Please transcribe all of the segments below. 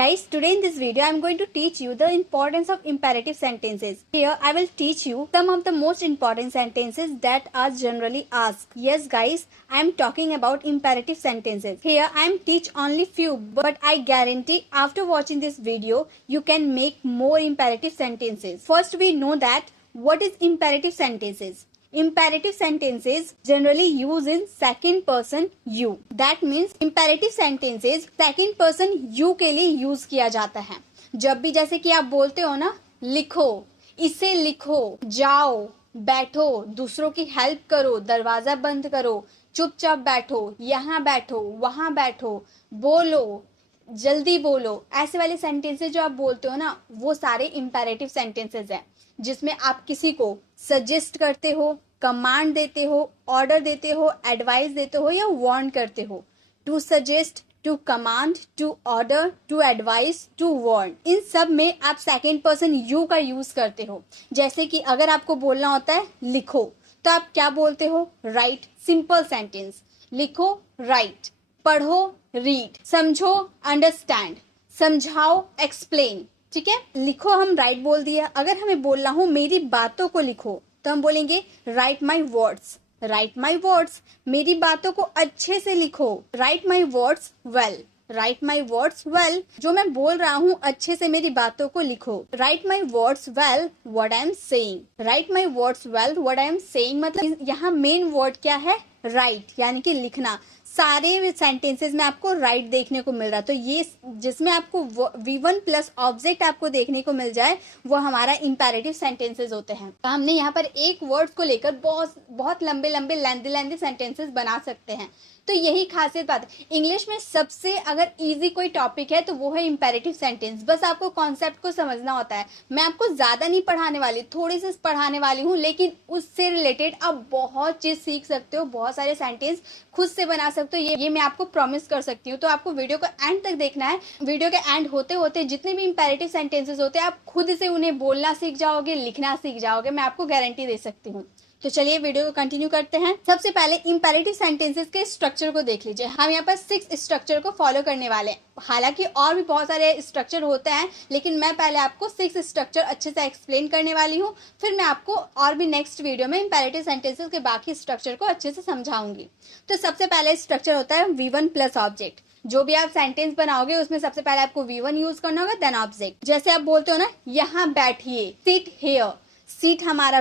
Guys, today in this video I am going to teach you the importance of imperative sentences. Here I will teach you some of the most important sentences that are generally asked. Yes guys, I am talking about imperative sentences. Here I am teach only few, but I guarantee after watching this video you can make more imperative sentences. First we know that what is imperative sentences. Imperative sentences generally use in second person you. That means imperative sentences second person you के लिए use किया जाता है. जब भी जैसे कि आप बोलते हो ना, लिखो, इसे लिखो, जाओ, बैठो, दूसरों की हेल्प करो, दरवाजा बंद करो, चुपचाप बैठो, यहाँ बैठो, वहां बैठो, बोलो, जल्दी बोलो, ऐसे वाले सेंटेंसेस जो आप बोलते हो ना, वो सारे इंपेरेटिव सेंटेंसेस हैं जिसमें आप किसी को सजेस्ट करते हो, कमांड देते हो, ऑर्डर देते हो, एडवाइस देते हो या वार्न करते हो. To suggest, to command, to order, to advise, to warn, इन सब में आप सेकेंड पर्सन यू का यूज करते हो. जैसे कि अगर आपको बोलना होता है लिखो, तो आप क्या बोलते हो? राइट. Simple sentence. लिखो, राइट. पढ़ो, रीड. समझो, अंडरस्टैंड. समझाओ, एक्सप्लेन. ठीक है, लिखो हम राइट बोल दिया. अगर हमें बोलना हो मेरी बातों को लिखो, तो हम बोलेंगे right my words. Right my words, मेरी बातों को अच्छे से लिखो. Right my words well. Right my words well, जो मैं बोल रहा हूँ अच्छे से मेरी बातों को लिखो. Right my words well what I am saying. Right my words well what I am saying मतलब यहाँ मेन वर्ड क्या है? राइट, यानी कि लिखना. सारे सेंटेंसेस में आपको राइट देखने को मिल रहा है. तो ये जिसमें आपको V1 प्लस ऑब्जेक्ट आपको देखने को मिल जाए वो हमारा इंपेरेटिव सेंटेंसेस होते हैं. तो हमने यहाँ पर एक वर्ड को लेकर बहुत लंबे लंबे लेंदी सेंटेंसेस बना सकते हैं. तो यही खासियत बात है. इंग्लिश में सबसे अगर इजी कोई टॉपिक है तो वो है इंपेरेटिव सेंटेंस. बस आपको कॉन्सेप्ट को समझना होता है. मैं आपको ज्यादा नहीं पढ़ाने वाली, थोड़ी सी पढ़ाने वाली हूँ, लेकिन उससे रिलेटेड आप बहुत चीज सीख सकते हो, बहुत सारे सेंटेंस खुद से बना सकते हो. ये मैं आपको प्रॉमिस कर सकती हूँ. तो आपको वीडियो को एंड तक देखना है. वीडियो के एंड होते होते जितने भी इंपेरेटिव सेंटेंसेस होते हैं आप खुद से उन्हें बोलना सीख जाओगे, लिखना सीख जाओगे. मैं आपको गारंटी दे सकती हूँ. तो चलिए वीडियो को कंटिन्यू करते हैं. सबसे पहले इंपेरेटिव सेंटेंसेस के स्ट्रक्चर को देख लीजिए. हम यहाँ पर 6 स्ट्रक्चर को फॉलो करने वाले हैं. हालांकि और भी बहुत सारे स्ट्रक्चर होते हैं, लेकिन मैं पहले आपको 6 स्ट्रक्चर अच्छे से एक्सप्लेन करने वाली हूँ. फिर मैं आपको और भी नेक्स्ट वीडियो में इंपेरेटिव सेंटेंसेस के बाकी स्ट्रक्चर को अच्छे से समझाऊंगी. तो सबसे पहले स्ट्रक्चर होता है V1 प्लस ऑब्जेक्ट. जो भी आप सेंटेंस बनाओगे उसमें सबसे पहले आपको V1 यूज करना होगा, देन ऑब्जेक्ट. जैसे आप बोलते हो ना, यहाँ बैठिए, सिट हेयर. सीट हमारा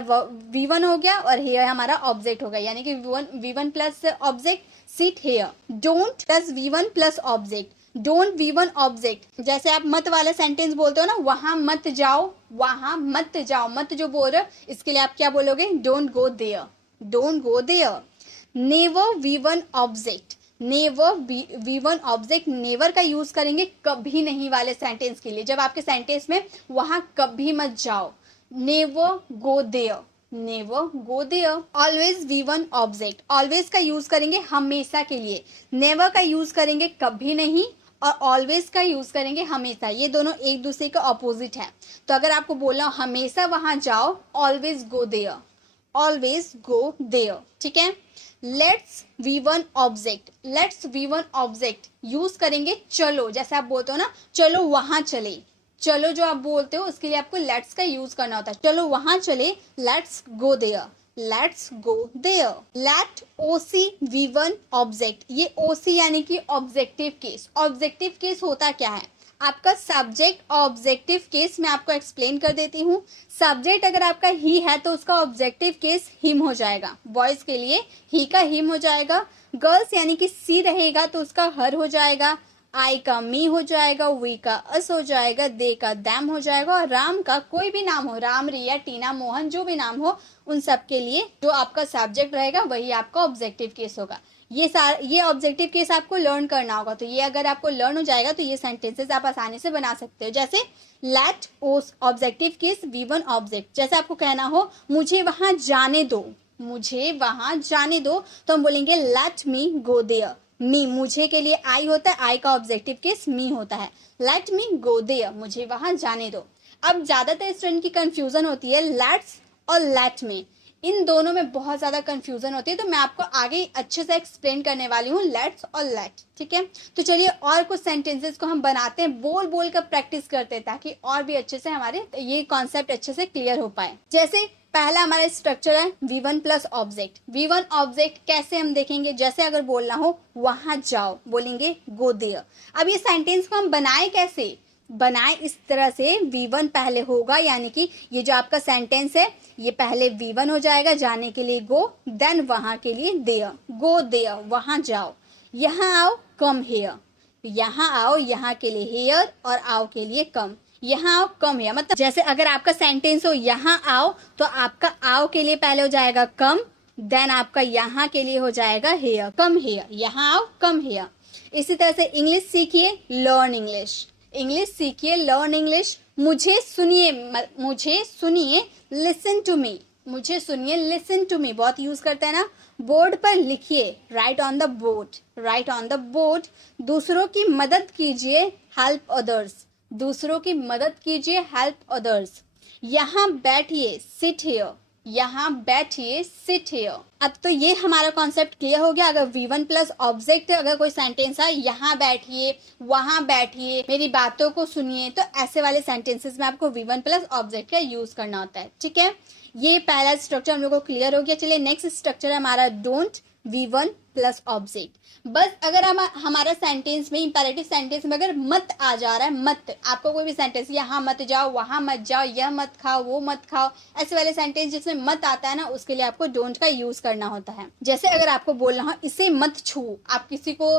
V1 हो गया और हेयर हमारा ऑब्जेक्ट हो गया, यानी कि V1 plus object, sit here. Don't plus V1 plus object. Don't V1 object. जैसे आप मत वाला सेंटेंस बोलते हो ना, वहां मत जाओ, वहां मत जाओ. मत जो बोल रहे हो इसके लिए आप क्या बोलोगे? Don't go there. Don't go there. Never V1 object. Never V1 object. Never का यूज करेंगे कभी नहीं वाले सेंटेंस के लिए. जब आपके सेंटेंस में वहां कभी मत जाओ. Never go there. Never go there. Always V1 object. Always का यूज करेंगे हमेशा के लिए. Never का यूज करेंगे कभी नहीं, और ऑलवेज का यूज करेंगे हमेशा. ये दोनों एक दूसरे का ऑपोजिट है. तो अगर आपको बोलना हो हमेशा वहां जाओ, always go there. Always go there. ठीक है. Let's V1 object. Let's V1 object use करेंगे चलो. जैसे आप बोलते हो ना, चलो वहां चले. चलो जो आप बोलते हो उसके लिए आपको लेट्स का यूज करना होता है. चलो वहां चले, let's go there. Let's go there. Let OC V1 object. ये OC यानी कि ऑब्जेक्टिव केस. ऑब्जेक्टिव केस होता क्या है? आपका सब्जेक्ट. ऑब्जेक्टिव केस मैं आपको एक्सप्लेन कर देती हूँ. सब्जेक्ट अगर आपका ही है तो उसका ऑब्जेक्टिव केस हिम हो जाएगा. बॉयज के लिए ही का हिम हो जाएगा. गर्ल्स यानी कि सी रहेगा तो उसका हर हो जाएगा. आई का मी हो जाएगा. वी का अस हो जाएगा. दे का दैम हो जाएगा. और राम का कोई भी नाम हो, राम, रिया, टीना, मोहन, जो भी नाम हो, उन सब के लिए जो आपका सब्जेक्ट रहेगा वही आपका ऑब्जेक्टिव केस होगा. ये ऑब्जेक्टिव केस आपको लर्न करना होगा. तो ये अगर आपको लर्न हो जाएगा तो ये सेंटेंसेस आप आसानी से बना सकते हो. जैसे late objective case V1 object. जैसे आपको कहना हो मुझे वहां जाने दो. मुझे वहां जाने दो, तो हम बोलेंगे लेट मी गो देयर. मी, मुझे के लिए आई होता है. आई का ऑब्जेक्टिव केस मी होता है. Let me go there. मुझे वहां जाने दो. अब ज्यादातर स्टूडेंट की कंफ्यूजन होती है लेट्स और लेट में. इन दोनों में बहुत ज़्यादा कंफ्यूजन होती है, तो मैं आपको आगे अच्छे से एक्सप्लेन करने वाली हूँ लेट्स और लेट। ठीक है, तो चलिए और कुछ सेंटेंसेस को हम बनाते हैं, बोल बोल कर प्रैक्टिस करते हैं, ताकि और भी अच्छे से हमारे ये कॉन्सेप्ट अच्छे से क्लियर हो पाए। जैसे पहला हमारा स्ट्रक्चर है V1 plus object. V1 object कैसे हम देखेंगे, जैसे अगर बोलना हो वहां जाओ, बोलेंगे गो देयर। अब ये सेंटेंस को हम बनाए कैसे, बनाए इस तरह से, V1 पहले होगा, यानी कि ये जो आपका सेंटेंस है ये पहले V1 हो जाएगा, जाने के लिए गो, देन वहां के लिए देयर, गो देयर वहां जाओ। यहाँ आओ कम हेयर, यहाँ आओ यहाँ के लिए हेयर, और आओ के लिए कम, यहाँ आओ कम हेयर। मतलब जैसे अगर आपका सेंटेंस हो यहाँ आओ, तो आपका आओ के लिए पहले हो जाएगा कम, देन आपका यहाँ के लिए हो जाएगा हेयर, कम हेयर, यहाँ आओ कम हेयर। इसी तरह से इंग्लिश सीखिए, लर्न इंग्लिश, इंग्लिश सीखिए, लर्न इंग्लिश। मुझे सुनिए, मुझे सुनिए, लिसन टू मी, मुझे सुनिए, लिसन टू मी बहुत यूज करते हैं ना। बोर्ड पर लिखिए, right on the board, right on the board. दूसरों की मदद कीजिए, हेल्प अदर्स, दूसरों की मदद कीजिए, हेल्प अदर्स। यहाँ बैठिए, सिट हियर, यहाँ बैठिए, सिट हियर। अब तो ये हमारा कॉन्सेप्ट क्लियर हो गया। अगर V1 प्लस ऑब्जेक्ट अगर कोई सेंटेंस है, यहाँ बैठिए, वहां बैठिए, मेरी बातों को सुनिए, तो ऐसे वाले सेंटेंसेस में आपको V1 प्लस ऑब्जेक्ट का यूज करना होता है। ठीक है, ये पहला स्ट्रक्चर हम लोग को क्लियर हो गया। चलिए नेक्स्ट स्ट्रक्चर है हमारा डोंट V1 प्लस ऑब्जेक्ट। बस अगर हम हमारा सेंटेंस में, इंपेरेटिव सेंटेंस में अगर मत आ जा रहा है, मत, आपको कोई भी सेंटेंस, यहाँ मत जाओ, वहां मत जाओ, यह मत खाओ, वो मत खाओ, ऐसे वाले सेंटेंस जिसमें मत आता है ना, उसके लिए आपको डोंट का यूज करना होता है। जैसे अगर आपको बोलना हो इसे मत छुओ, आप किसी को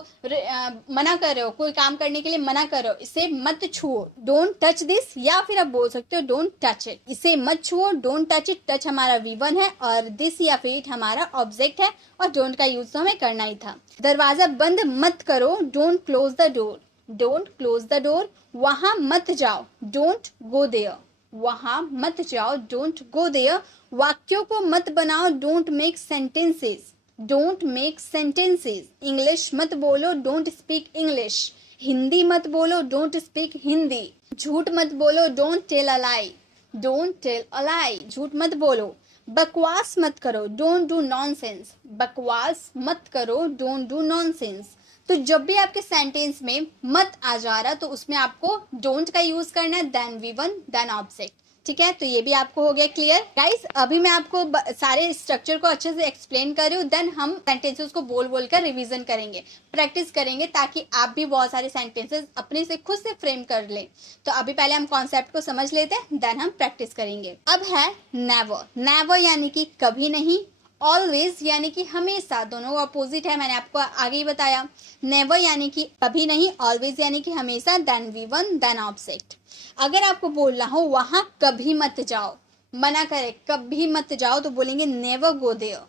मना कर रहे हो, कोई काम करने के लिए मना कर रहे हो, इसे मत छुओ, डोंट टच दिस, या फिर आप बोल सकते हो डोंट टच इट, इसे मत छुओ, डोंट टच इट। टच हमारा V1 है और दिस या फिर इट हमारा ऑब्जेक्ट है, और डोंट का यूज तो हमें करना ही था। दरवाजा बंद मत करो, don't close the door, don't close the door. वहां मत जाओ, डोंट गो देयर, वहां मत जाओ, डोंट गो देयर। वाक्यों को मत बनाओ, don't make sentences, don't make sentences. English मत बोलो, डोंट स्पीक इंग्लिश, हिंदी मत बोलो, डोंट स्पीक हिंदी। झूठ मत बोलो, don't tell a lie, don't tell a lie, झूठ मत बोलो। बकवास मत करो, डोंट डू नॉनसेंस, बकवास मत करो, डोंट डू नॉनसेंस। तो जब भी आपके सेंटेंस में मत आ जा रहा, तो उसमें आपको डोंट का यूज करना है, देन V1 देन ऑब्जेक्ट। ठीक है, तो ये भी आपको हो गया क्लियर। गाइस अभी मैं आपको सारे स्ट्रक्चर को अच्छे से एक्सप्लेन कर रही हूँ, देन हम सेंटेंसेस को बोल बोल कर रिविजन करेंगे, प्रैक्टिस करेंगे, ताकि आप भी बहुत सारे सेंटेंसेस अपने से खुद से फ्रेम कर लें। तो अभी पहले हम कॉन्सेप्ट को समझ लेते हैं, देन हम प्रैक्टिस करेंगे। अब है नेवर, नेवर यानी कि कभी नहीं, ऑलवेज यानी कि हमेशा, दोनों अपोजिट है, मैंने आपको आगे ही बताया। नेवर यानी कि कभी नहीं, ऑलवेज यानी कि हमेशा, देन V1 देन ऑब्जेक्ट। अगर आपको बोलना हो वहां कभी मत जाओ, मना करे कभी मत जाओ, तो बोलेंगे never go there,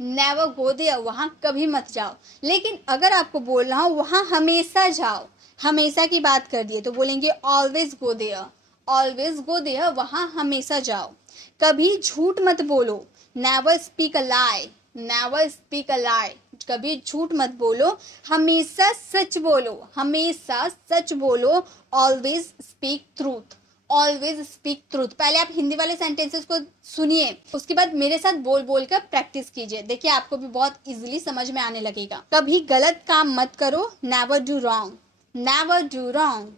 never go there, वहां कभी मत जाओ। लेकिन अगर आपको बोलना हो वहां हमेशा जाओ, हमेशा की बात कर दिए, तो बोलेंगे always go there, always go there, वहां हमेशा जाओ। कभी झूठ मत बोलो, never speak a lie, never speak a lie, कभी झूठ मत बोलो, हमेशा सच बोलो, हमेशा सच बोलो। Always speak truth, always speak truth. पहले आप हिंदी वाले सेंटेंसेस को सुनिए, उसके बाद मेरे साथ बोल बोल कर प्रैक्टिस कीजिए, देखिए आपको भी बहुत इजीली समझ में आने लगेगा। कभी गलत काम मत करो, never do wrong, never do wrong.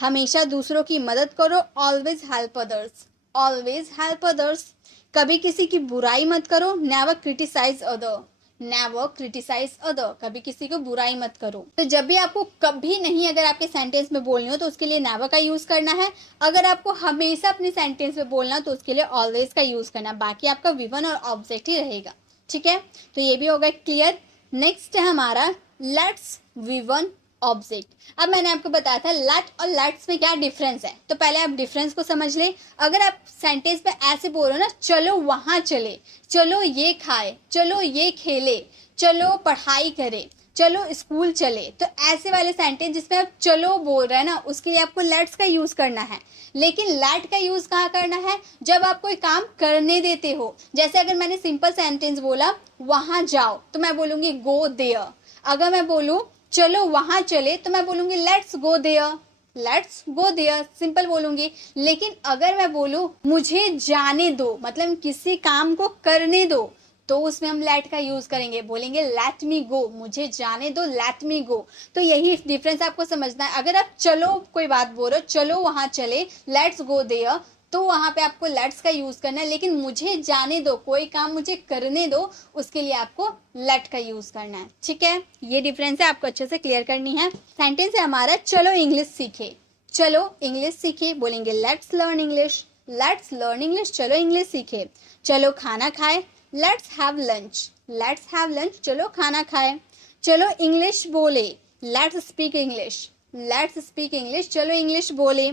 हमेशा दूसरों की मदद करो, always help others, always help others. कभी किसी की बुराई मत करो, never criticise other, never criticise other, कभी किसी को बुराई मत करो। तो जब भी आपको कभी नहीं अगर आपके सेंटेंस में बोलनी हो, तो उसके लिए नेवर का यूज करना है। अगर आपको हमेशा अपने सेंटेंस में बोलना, तो उसके लिए ऑलवेज का यूज करना, बाकी आपका V1 और ऑब्जेक्ट ही रहेगा। ठीक है, तो ये भी होगा क्लियर। नेक्स्ट है हमारा लेट्स V1 ऑब्जेक्ट। अब मैंने आपको बताया था लेट और लेट्स में क्या डिफरेंस है, तो पहले आप डिफरेंस को समझ ले। अगर आप सेंटेंस में ऐसे बोलो ना, चलो वहां चले, चलो ये खाए, चलो ये खेले, चलो पढ़ाई करे, चलो स्कूल चले, तो ऐसे वाले सेंटेंस जिसमें आप चलो बोल रहे हैं ना, उसके लिए आपको लेट्स का यूज करना है। लेकिन लेट का यूज कहाँ करना है, जब आप कोई काम करने देते हो। जैसे अगर मैंने सिंपल सेंटेंस बोला वहां जाओ, तो मैं बोलूंगी गो देयर। अगर मैं बोलूं चलो वहां चले, तो मैं बोलूंगी let's go there, let's go there, simple बोलूंगी। लेकिन अगर मैं बोलूं मुझे जाने दो, मतलब किसी काम को करने दो, तो उसमें हम लेट का यूज करेंगे, बोलेंगे लेट मी गो, मुझे जाने दो, लेट मी गो। तो यही डिफरेंस आपको समझना है। अगर आप चलो कोई बात बोल रहे हो, चलो वहां चले, लेट्स गो देयर, तो वहां पे आपको लेट्स का यूज करना है। लेकिन मुझे जाने दो, कोई काम मुझे करने दो, उसके लिए आपको लेट का यूज करना है। ठीक है, ये डिफरेंस है, आपको अच्छे से क्लियर करनी है। सेंटेंस है हमारा चलो इंग्लिश सीखे। चलो इंग्लिश सीखे, बोलेंगे let's learn English, let's learn English, चलो इंग्लिश सीखे। चलो खाना खाए, let's have lunch, let's have lunch, चलो खाना खाए। चलो इंग्लिश बोले, let's speak English, let's speak English, चलो इंग्लिश बोले।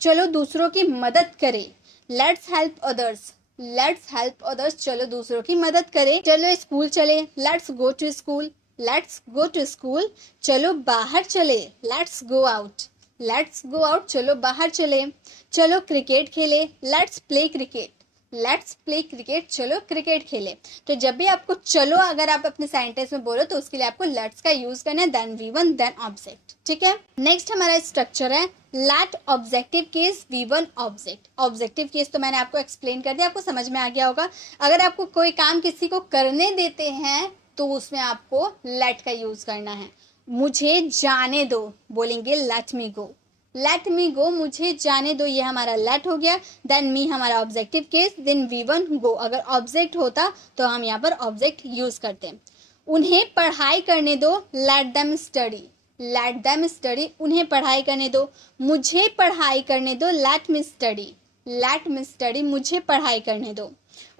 चलो दूसरों की मदद करें, let's help others, let's help others, चलो दूसरों की मदद करें। चलो स्कूल चले, let's go to school, let's go to school. चलो बाहर चले, let's go out, let's go out, चलो बाहर चले। चलो क्रिकेट खेले, let's play cricket, let's play cricket, चलो क्रिकेट खेले। तो जब भी आपको चलो अगर आप अपने सेंटेंस में बोलो तो उसके लिए आपको लेट्स का यूज करना है, देन V1 देन ऑब्जेक्ट। ठीक है, नेक्स्ट हमारा स्ट्रक्चर है लेट ऑब्जेक्टिव केस V1 ऑब्जेक्ट। ऑब्जेक्टिव केस तो मैंने आपको एक्सप्लेन कर दिया, आपको समझ में आ गया होगा। अगर आपको कोई काम किसी को करने देते हैं तो उसमें आपको लेट का यूज करना है। मुझे जाने दो, बोलेंगे लेट मी गो, लेट मी गो, मुझे जाने दो, ये हमारा लेट हो गया। देन मी हमारा ऑब्जेक्टिव केस, देन V1 गो। अगर ऑब्जेक्ट होता तो हम यहाँ पर ऑब्जेक्ट यूज करते। उन्हें पढ़ाई करने दो, let them study, let them study, उन्हें पढ़ाई करने दो। मुझे पढ़ाई करने दो, let me study, let me study, मुझे पढ़ाई करने दो।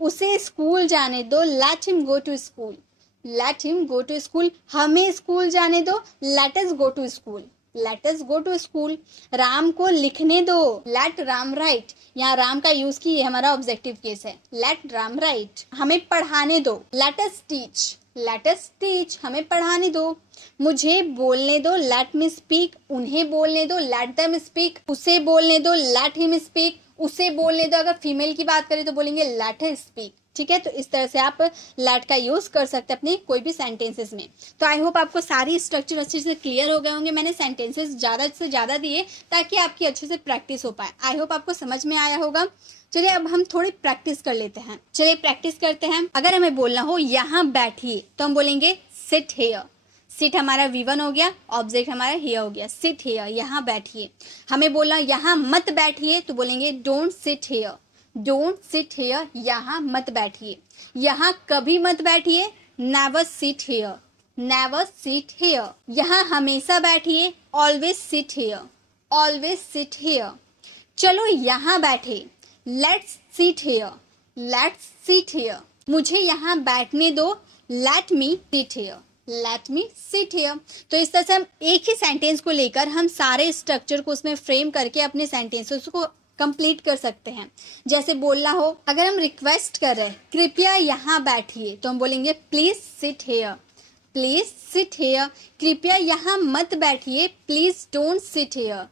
उसे स्कूल जाने दो, let him go to school, let him go to school, हमें स्कूल जाने दो, let us go to school, let us go to school. Ram को लिखने दो, लेट राम राइट, यहाँ राम का यूज की, हमारा ऑब्जेक्टिव केस है, लेट राम राइट। हमें पढ़ाने दो, लेट अस टीच, लेट अस टीच, हमें पढ़ाने दो। मुझे बोलने दो, लेट मी स्पीक, उन्हें बोलने दो, लेट देम स्पीक। उसे बोलने दो, लेट हिम स्पीक, उसे बोलने दो। अगर फीमेल की बात करें तो बोलेंगे लेट हर स्पीक। ठीक है, तो इस तरह से आप लेट का यूज कर सकते हैं अपने कोई भी सेंटेंसेस में। तो आई होप आपको सारी स्ट्रक्चर अच्छे से क्लियर हो गए होंगे। मैंने सेंटेंसेस ज़्यादा से ज़्यादा दिए ताकि आपकी अच्छे से प्रैक्टिस हो पाए। आई होप आपको समझ में आया होगा। चलिए अब हम थोड़ी प्रैक्टिस कर लेते हैं। चलिए प्रैक्टिस करते हैं। अगर हमें बोलना हो यहाँ बैठिए तो हम बोलेंगे सिट हेयर। सिट हमारा V1 हो गया, ऑब्जेक्ट हमारा हियर हो गया, सिट हेयर, यहाँ बैठिए। हमें बोलना यहाँ मत बैठिए तो बोलेंगे don't sit here, don't sit here, यहाँ मत बैठिए। यहाँ कभी मत बैठिए, never sit here, never sit here. यहाँ हमेशा बैठिए, always sit here, always sit here. चलो यहाँ बैठे, let's sit here, let's sit here. मुझे यहाँ बैठने दो, let me sit here, let me sit here. तो इस तरह से हम एक ही सेंटेंस को लेकर हम सारे स्ट्रक्चर को उसमें फ्रेम करके अपने सेंटेंसेस को कंप्लीट कर सकते हैं। जैसे बोलना हो, अगर हम रिक्वेस्ट कर रहे हैं कृपया यहाँ बैठिए तो हम बोलेंगे please sit here, please sit here. कृपया यहाँ मत बैठिए, please don't sit here,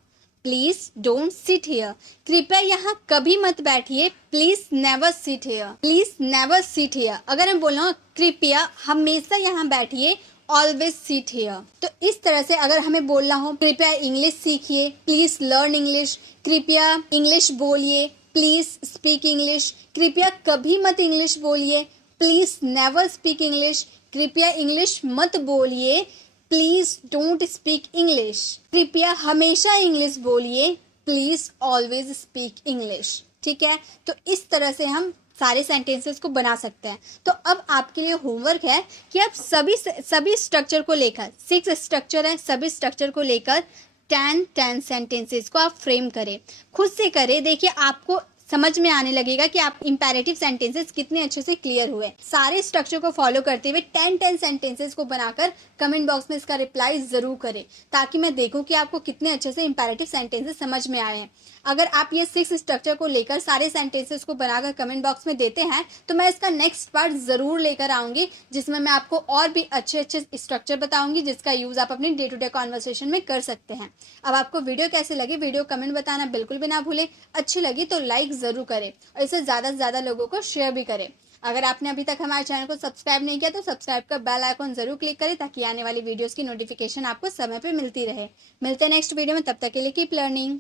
please don't sit here. कृपया यहाँ कभी मत बैठिए, please never sit here, please never sit here. अगर हम बोलना हो कृपया हमेशा यहाँ बैठिए, ऑलवेज सिट हेयर। तो इस तरह से अगर हमें बोलना हो कृपया इंग्लिश सीखिए, प्लीज लर्न इंग्लिश, कृपया इंग्लिश बोलिए, प्लीज स्पीक इंग्लिश, कृपया कभी मत इंग्लिश बोलिए, प्लीज नेवर स्पीक इंग्लिश, कृपया इंग्लिश मत बोलिए, प्लीज डोंट स्पीक इंग्लिश, कृपया हमेशा इंग्लिश बोलिए, प्लीज ऑलवेज स्पीक इंग्लिश। ठीक है, तो इस तरह से हम सारे सेंटेंसेस को बना सकते हैं। तो अब आपके लिए होमवर्क है कि आप सभी स्ट्रक्चर को लेकर, 6 स्ट्रक्चर है, सभी स्ट्रक्चर को लेकर 10 सेंटेंसेस को आप फ्रेम करें, खुद से करें। देखिए आपको समझ में आने लगेगा कि आप इंपेरेटिव सेंटेंसेस कितने अच्छे से क्लियर हुए। सारे स्ट्रक्चर को फॉलो करते हुए 10 सेंटेंसेस को बनाकर कमेंट बॉक्स में इसका रिप्लाई जरूर करें, ताकि मैं देखूं कि आपको कितने अच्छे से इंपेरेटिव सेंटेंसेस समझ में आए हैं। अगर आप ये 6 स्ट्रक्चर को लेकर सारे सेंटेंसेस को बनाकर कमेंट बॉक्स में देते हैं तो मैं इसका नेक्स्ट पार्ट जरूर लेकर आऊंगी, जिसमें मैं आपको और भी अच्छे अच्छे स्ट्रक्चर बताऊंगी जिसका यूज आप अपनी डे टू डे कॉन्वर्सेशन में कर सकते हैं। अब आपको वीडियो कैसे लगी, वीडियो कमेंट बताना बिल्कुल भी ना भूलें। अच्छी लगी तो लाइक जरूर करें और इसे ज्यादा से ज्यादा लोगों को शेयर भी करें। अगर आपने अभी तक हमारे चैनल को सब्सक्राइब नहीं किया तो सब्सक्राइब का बेल आइकॉन जरूर क्लिक करें ताकि आने वाली वीडियोस की नोटिफिकेशन आपको समय पे मिलती रहे। मिलते हैं नेक्स्ट वीडियो में, तब तक के लिए कीप लर्निंग।